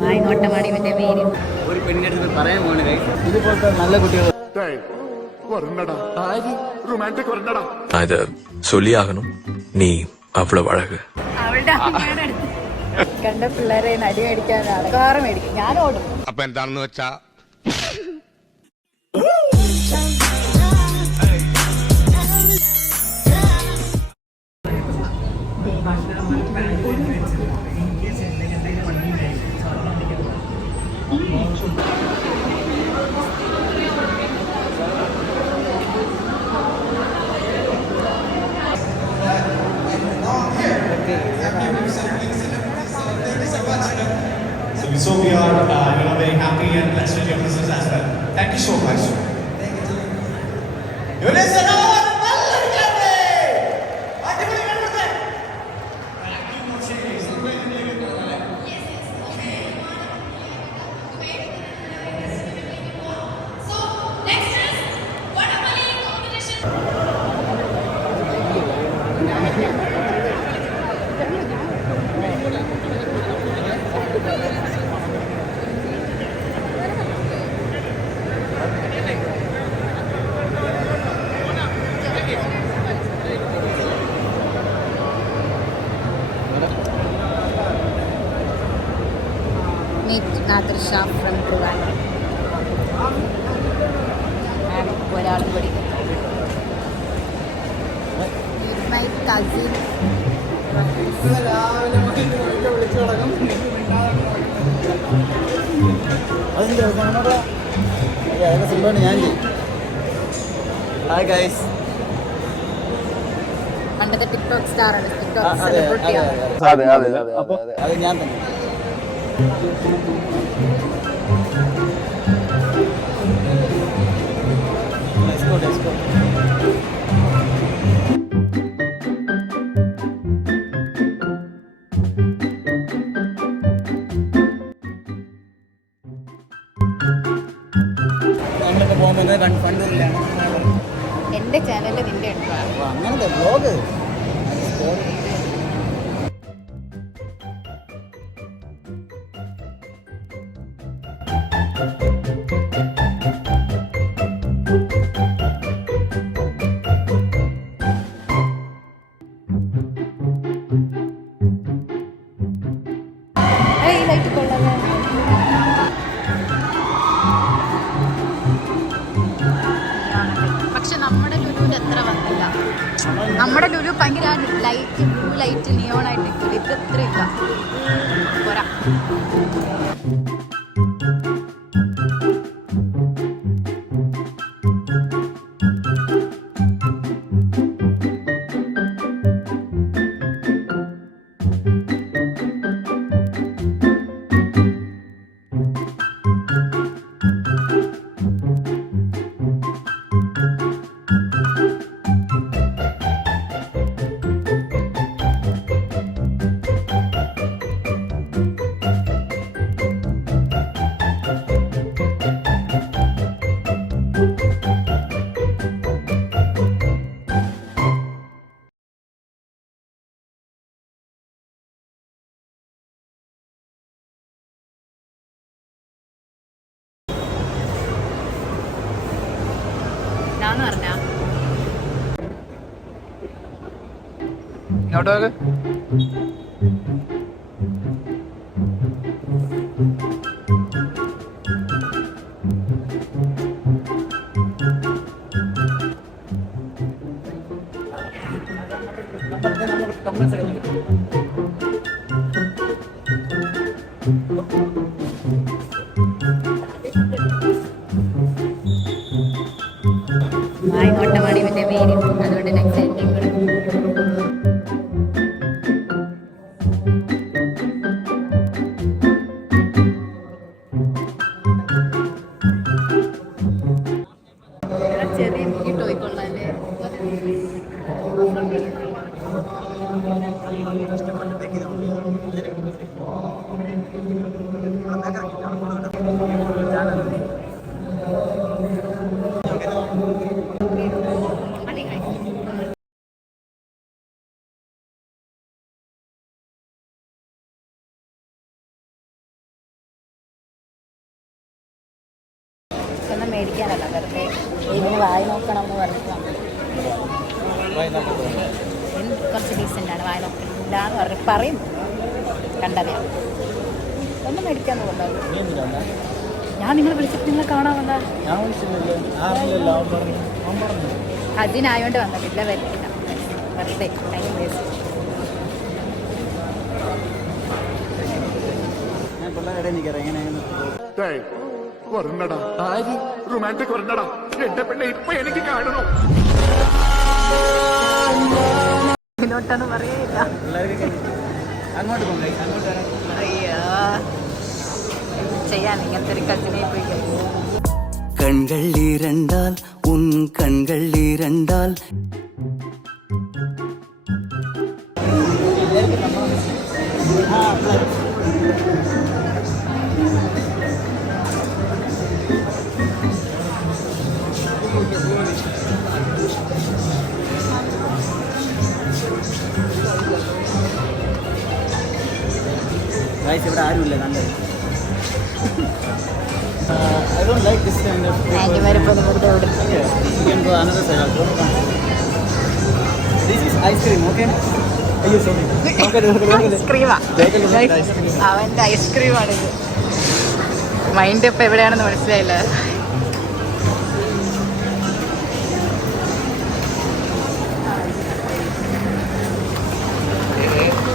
വായനോട്ടമാണ് ഇവന്റെ പേര്. ഒരു പെണ്ണിനടുത്ത് പറയാൻ പോണത് ഇതുപോലത്തെ നല്ല കുട്ടികൾ അത് ചൊല്ലിയാകണം. നീ അവളെ വഴക് അവളുടെ അമ്മയുടെ അടുത്ത്. കണ്ട പിള്ളേരെ നടി മേടിക്കാനാണ് കാറ് മേടിക്കും. ഞാൻ ഓടും. അപ്പൊ എന്താണെന്ന് വെച്ചാ ട്രിവാൻഡ്രം ഒരാളും കൂടി. മൈ കസിൻ ഹായ് ഗൈസ് പണ്ടത്തെ ടിക്ടോക്ക് സ്റ്റാർ ആണ്. ടിക്ടോക്ക് അതെ സെലിബ്രിറ്റിയാണ് അതെ അതെ അതെ അപ്പൊ അത് ഞാൻ തന്നെ ഇങ്ങോട്ടൊക്കെ മായി Gracias. നോക്കില്ല എന്ന് പറഞ്ഞ് പറയും. കണ്ടറിയാം ഒന്നും മേടിക്കാൻ തോന്നുന്നത് ഞാൻ നിങ്ങളെ വിളിച്ചിട്ട് നിങ്ങളെ കാണാൻ പറഞ്ഞു. അതിനായോണ്ട് വന്നിട്ടില്ല വരില്ല. വെറുതെ ടൈം വേസ്റ്റ് റൊമാന്റിക് എന്റെ പെണ്ണെ ഇപ്പൊ എനിക്ക് കാണണം? ഇതിലോട്ടൊന്നും പറയില്ല പിള്ളേർക്ക് കഴിഞ്ഞു. അങ്ങോട്ട് പോകാം guys. അങ്ങോട്ട് വരാം അയ്യോ ചെയ്യാൻ ഇങ്ങനത്തെ ഒരു കസിനെ പോയി കഴിഞ്ഞു கண்கள் இரண்டால் உன் கண்கள் இரண்டால் ഗൈസ് ഇവിടെ ആരുമില്ല നല്ലത് I don't like this kind of also. This is ice cream, okay? അയ്യോ സോറി അവന്റെ ഐസ്ക്രീമാണ് ഇത്. മൈൻഡ് ഇപ്പൊ എവിടെയാണെന്ന് മനസ്സിലായില്ല.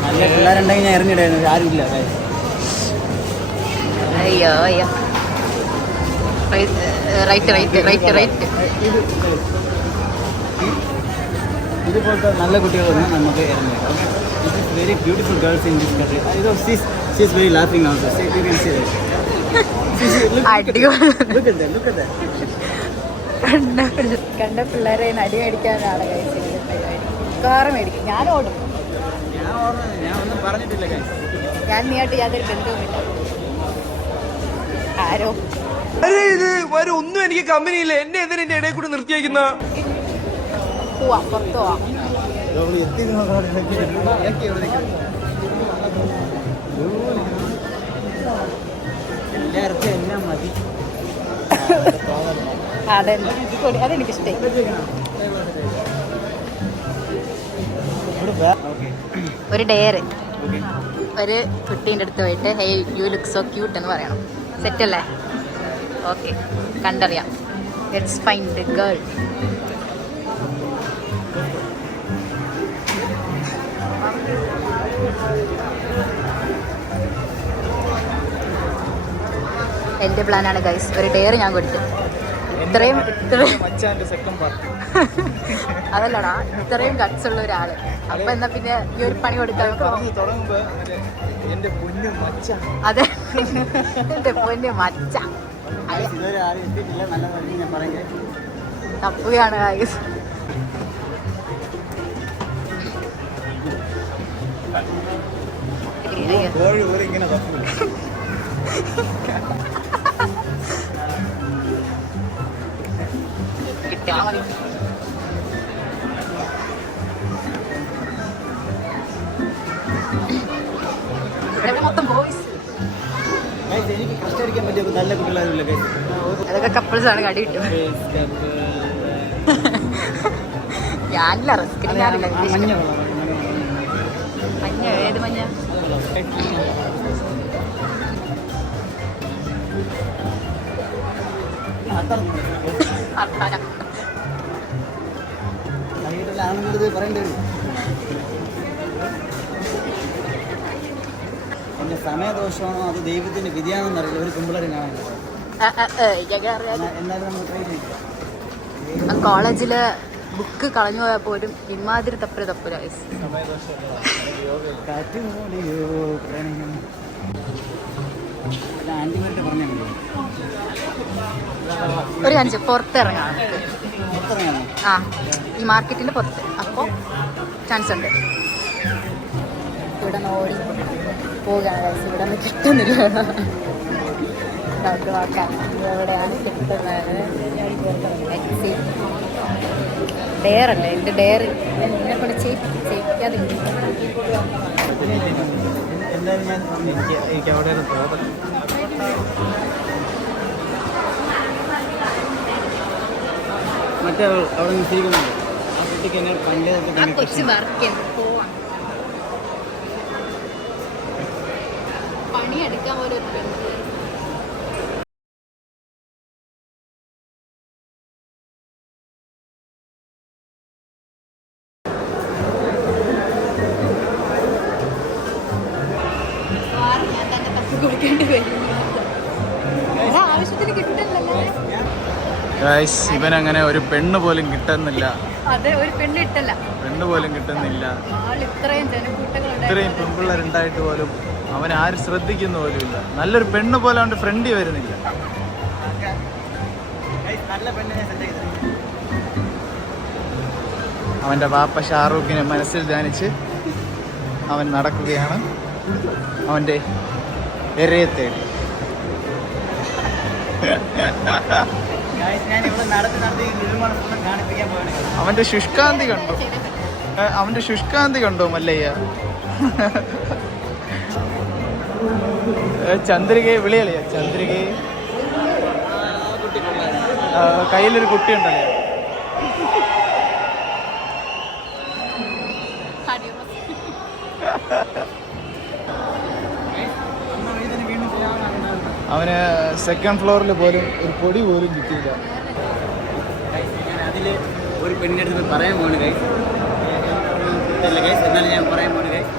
നല്ല പിള്ളേരുണ്ടെങ്കിൽ ഞാൻ ഇറങ്ങിയിടായിരുന്നു. ആരുമില്ല guys. അയ്യോ അയ്യോ. റൈറ്റ് റൈറ്റ് റൈറ്റ് റൈറ്റ് ഇത് ഇതുപോലത്തെ നല്ല കുട്ടികളൊന്നും നമുക്ക് okay is very beautiful girls in this country ഇത് sees she is very laughing also see you can see അടിപൊളി. ലുക്ക് അറ്റ് ലുക്ക് അറ്റ് കണ്ട പിള്ള- കണ്ട പിള്ളേരെ അടി മേടിക്കാനാണ് കാറ് മേടിക്കും. ഞാൻ ഓടും. ഞാൻ ഞാൻ ഒന്നും പറഞ്ഞിട്ടില്ല. ഞാൻ നീയായിട്ട് യാതൊരു ബന്ധവുമില്ല. ആരോ? ഇത് വരെ ഒന്നും എനിക്ക് കമ്പനിയില്ല എന്നെ എന്തിനാ എന്റെ ഇടയിൽ കൂടെ നിർത്തിയേക്കുന്ന? പോവാം പുറത്ത് പോവാം. എല്ലാവർക്കും എല്ലാം മതി അതെ ഒരു ഡെയർ ഒരു കുട്ടീന്റെ അടുത്ത് പോയിട്ട് hey you look so cute എന്ന് പറയണം. സെറ്റ് അല്ലേ ഓക്കെ കണ്ടറിയാം. ലെറ്റ്സ് ഫൈൻഡ് ദ ഗേൾ എന്റെ പ്ലാനാണ് ഗൈസ് ഒരു ഡെയർ ഞാൻ കൊടുത്തു. ഇത്രയും ഇത്രയും അതല്ലടാ ഇത്രയും ഗട്സ് ഉള്ള ഒരാൾ. അപ്പൊ എന്നാ പിന്നെ ഈ ഒരു പണി കൊടുക്കാൻ അതെ. എന്റെ പൊന്നെ മച്ച. എത്തിയിട്ടില്ല. നല്ല അടിക്കാൻ പറ്റിയ നല്ല കുട്ടികളാരുമില്ല അതൊക്കെ കപ്പിൾസ് ആണ് കടി കിട്ടും. ഞാനില്ല റിസ്ക് അതെ, മഞ്ഞ. ഏത് മഞ്ഞ? പറയേണ്ടി സമയദോഷമാണോ അത് ദൈവത്തിന്റെ വിധിയാണെന്ന് അറിയില്ല ഒരു കുമ്പിളരെ കാണാൻ കോളേജിൽ ബുക്ക് കളഞ്ഞു പോയാൽ പോലും ഇമാതിരി ആന്റിമാരുടെ പറഞ്ഞാൽ ഒരു അഞ്ച് പുറത്തിറങ്ങാം ആ ഈ മാർക്കറ്റിന്റെ പുറത്ത്. അപ്പോൾ ചാൻസ് ഉണ്ട്. ഇവിടെ ഓടി. പോവുകയാണ്. ഇവിടെ നിന്ന് കിട്ടുന്നില്ല. നോക്കാൻ എവിടെയാണ് കിട്ടുന്നത്? ഡെയർ അല്ലേ എന്റെ ഡെയർ എന്നെ കൊണ്ട് തോന്നൽ മറ്റേ അവിടെ നിൽക്കുന്നുണ്ട് ആ കുട്ടിക്ക് എന്നെ പണ്ട് കൊച്ചു വർക്ക് പോവാ ഇവൻ അങ്ങനെ ഒരു പെണ്ണ് പോലും കിട്ടുന്നില്ല. അതെ ഒരു പെണ്ണ് പോലും കിട്ടുന്നില്ല. ആൾ ഇത്രയും പെൺപിള്ളേരുണ്ടായിട്ട് പോലും അവൻ ആരും ശ്രദ്ധിക്കുന്ന പോലും ഇല്ല. നല്ലൊരു പെണ്ണ് പോലെ അവന്റെ ഫ്രണ്ടി വരുന്നില്ല. അവന്റെ പാപ്പ ഷാറൂഖിനെ മനസ്സിൽ ധ്യാനിച്ച് അവൻ നടക്കുകയാണ്. അവന്റെ എരയെ തേടി Guys, ഞാൻ ഇവിടെ നടത്തി നടത്തി നിർമ്മാണം ഫുള്ളും കാണിപ്പിക്കാൻ പോവാണ്. guys. ശുഷ്കാന്തി കണ്ടു? അവന്റെ ശുഷ്കാന്തി കണ്ടു മല്ലയ്യ? ചന്ദ്രികയെ വിളിയളിയ ചന്ദ്രികയെ. കയ്യിലൊരു കുട്ടിയുണ്ടല്ലേ വഴി തന്നെ വീണ്ടും പോകാമെന്നാണ് അവന് സെക്കൻഡ് ഫ്ലോറിൽ പോലും ഒരു പൊടി പോലും കിട്ടിയില്ല. അതിൽ ഒരു പെണ്ണിന്റെ അടുത്ത് പറയാൻ പോണ് ഗൈസ് എന്നാലും ഞാൻ പറയാൻ പോണ് ഗൈസ്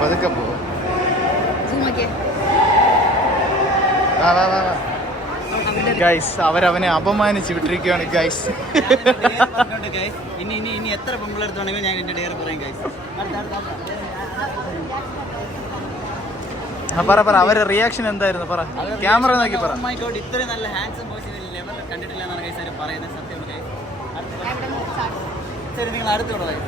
പതുക്കെ വാ സൂമൊക്കെ ഗൈസ് അവരവനെ അപമാനിച്ച് വിട്ടിരിക്കുകയാണ് ഗൈസ് ഇനി ഇനി ഇനി എത്ര പെമ്പിളെടുത്താണെങ്കിലും ഞാൻ എന്റെ ഡെയർ പറയും ഗൈസ് പറ പറ. അവരുടെ റിയാക്ഷൻ എന്തായിരുന്നു? പറ. ക്യാമറ നോക്കി പറ. മൈ ഗോഡ് Oh ഇത്രയും നല്ല ഹാൻഡ്സം ബോയ്സ് ലെവൽ കണ്ടിട്ടില്ല എന്നാണ് ഗൈസ് അവർ പറയുന്നത്. സത്യം ശരി നിങ്ങൾ അടുത്തോളൂ ഗൈസ്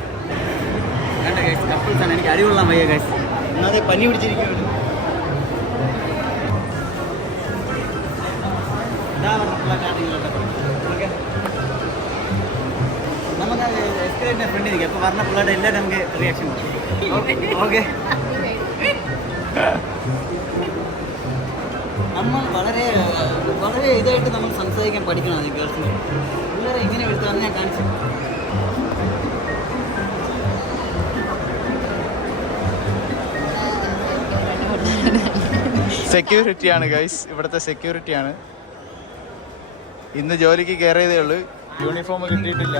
കണ്ട ഗൈസ് കപ്പിൾസ് എനിക്ക് അടികൊള്ളാൻ വയ്യ ഗൈസ് ഒന്നാമത് പനി പിടിച്ചിരിക്കുകയാണ് നമ്മൾ വളരെ വളരെ ഇതായിട്ട് നമ്മൾ സംസാരിക്കാൻ പഠിക്കണം അത് ഗേൾസിന് പിള്ളേരെ എങ്ങനെ എടുത്താന്ന് ഞാൻ കാണിച്ചു സെക്യൂരിറ്റിയാണ് ഗൈസ് ഇവിടുത്തെ സെക്യൂരിറ്റി ആണ്. ഇന്ന് ജോലിക്ക് കയറിയതേ ഉള്ളൂ. യൂണിഫോം കിട്ടിയിട്ടില്ല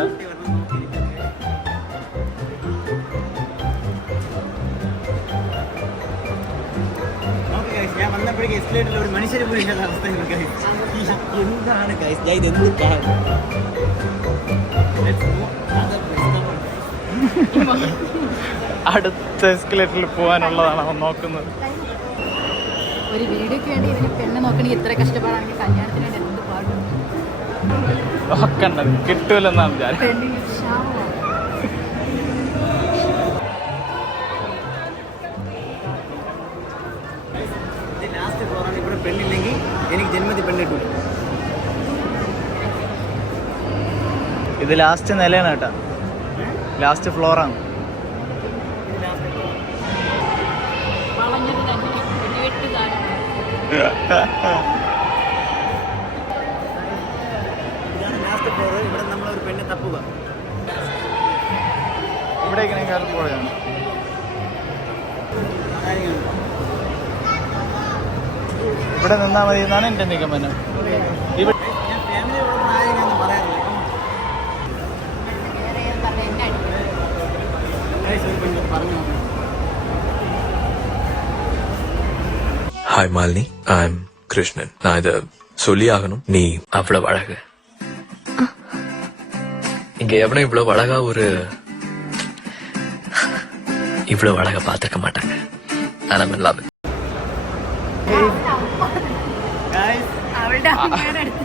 ഞാൻ വന്നപ്പോഴേക്ക് എസ്കലേറ്ററിൽ ഒരു മനുഷ്യരെ പോലും ഇല്ലാത്ത അവസ്ഥയാണ് എന്താണ് ഗൈസ് ഞാൻ ഇത് എന്ത് കാണും. അടുത്ത എസ്കലേറ്ററിൽ പോകാനുള്ളതാണ് അവൻ നോക്കുന്നത്. ഒരു വീഡിയോക്ക് വേണ്ടി ഇതിന് പെണ്ണ് നോക്കണെങ്കിൽ ഇത്ര കഷ്ടപ്പാടാണെങ്കിൽ കല്യാണത്തിന് വേണ്ടി നോക്കണ്ടത് കിട്ടൂലെന്നാണ് വിചാരം. ഇവിടെ പെണ്ണില്ലെങ്കിൽ എനിക്ക് ജന്മത്തിൽ ഇത് ലാസ്റ്റ് നിലയാണ് കേട്ടാ. ലാസ്റ്റ് ഫ്ലോറാണ് ഇവിടേക്ക് കാലത്ത് പോയാണ് കാര്യങ്ങളുണ്ട് ഇവിടെ നിന്നാ മതി എന്നാണ് എൻ്റെ നിഗമനം ഇവിടെ ഞാൻ ഫാമിലി വളർത്തുന്ന ആരെയും ഞാൻ പറയാറില്ല Guys, ഒരു പെണ്ണ് പറഞ്ഞു നോക്കണം hi Malini I am Krishnan நான் இதை சொல்லி ஆகணும் நீ அவ்வளவு அழகு இங்க எவனும் இவ்வளவு அழகா ஒரு இவ்வளவு அழகா பார்த்திருக்க மாட்டாங்க நான் லவ் Guys, അവളുടെ അമ്മയുടെ അടുത്ത്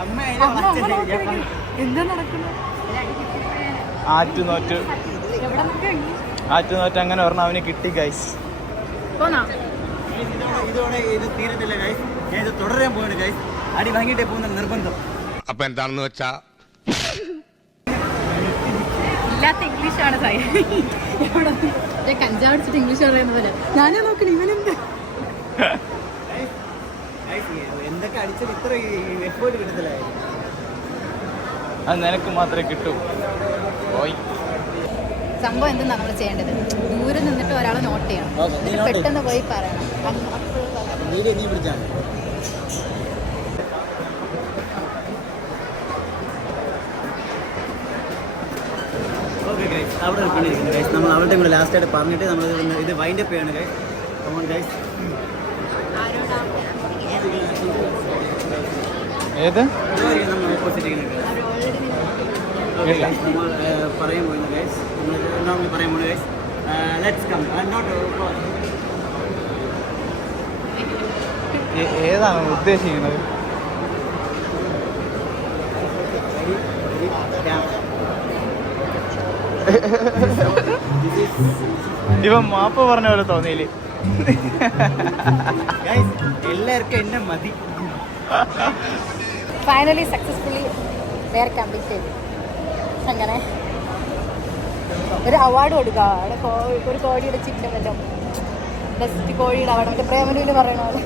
അമ്മ അതിനെ വളച്ചല്ലേ? ഞാൻ പറഞ്ഞു. എന്താ നടക്കുന്നത് ആറ്റുനോറ്റ് എവിടെ നിൽക്കുക ആറ്റുനോറ്റ് അങ്ങനെ പറഞ്ഞ അവന് കിട്ടി ഗൈസ് പോന്നാ Guys, ഇതോടെ ഇതോടെ ഇത് തീരത്തില്ല ഗൈസ് ഞാൻ ഇത് തുടരാൻ പോവാണ് ഗൈസ് അടി വാങ്ങിയിട്ടേ പോകുന്ന നിർബന്ധം അപ്പൊ എന്താണെന്ന് വെച്ചാ ഇല്ലാത്ത ഇംഗ്ലീഷാണ് സായി. ഇംഗ്ലീഷ് പറയുന്നത് പോലെ ഞാനേ നോക്കണേ ഇവനെന്ത്? എന്തൊക്കെ അടിച്ചത്? ഇത്ര എഫേർട്ട് കിട്ടത്തില്ലായിരുന്നു അത് നിനക്ക് മാത്രമേ കിട്ടൂ. പോയി. സംഭവം എന്താ നമ്മൾ ചെയ്യേണ്ടത്? ദൂരെ നിന്നിട്ട് ഒരാളെ നോട്ട് ചെയ്യണം. പെട്ടെന്ന് പോയി പറയണം അന്ന് അപ്പോഴും പറയാം. വീഡിയോ നീ പിടിച്ചാണ് ഓക്കെ ഗൈസ് അവിടെ നിൽಕೊಂಡಿരിക്കുന്നു ഗൈസ് നമ്മൾ അവളുടെ കൂടെ ലാസ്റ്റ് ആയിട്ട് പറഞ്ഞിട്ട് നമ്മൾ ഇത് വൈൻഡ് അപ്പ് ചെയ്യാണ് ഗൈസ് ഏത്? നമ്മൾ ഓപ്പോസിറ്റ് നമ്മൾ ഏഹ്, പറയാൻ പോകുന്നു ഗൈസ് നമ്മൾ നോർമലി പറയാൻ പോകുന്നു ഗൈസ് ലെറ്റ്സ് കം നോട്ട് ഏതാണ് ഉദ്ദേശിക്കുന്നത്? ഇവൻ മാപ്പ പറഞ്ഞ പോലെ തോന്നിയില്ലേ? എല്ലാവർക്കും എന്നെ മതി. ഫൈനലി സക്സസ്ഫുള്ളി വേർ കംപ്ലീറ്റ് ചെയ്തു അങ്ങനെ. ഒരു അവാർഡ് കൊടുക്കുക. അവിടെ ഒരു കോഴിയുടെ ചിക്കൻ വല്ലോ ബെസ്റ്റ് കോഴിയുടെ അവാർഡ് മറ്റേ പ്രേമനുവിന് പറയണ പോലെ.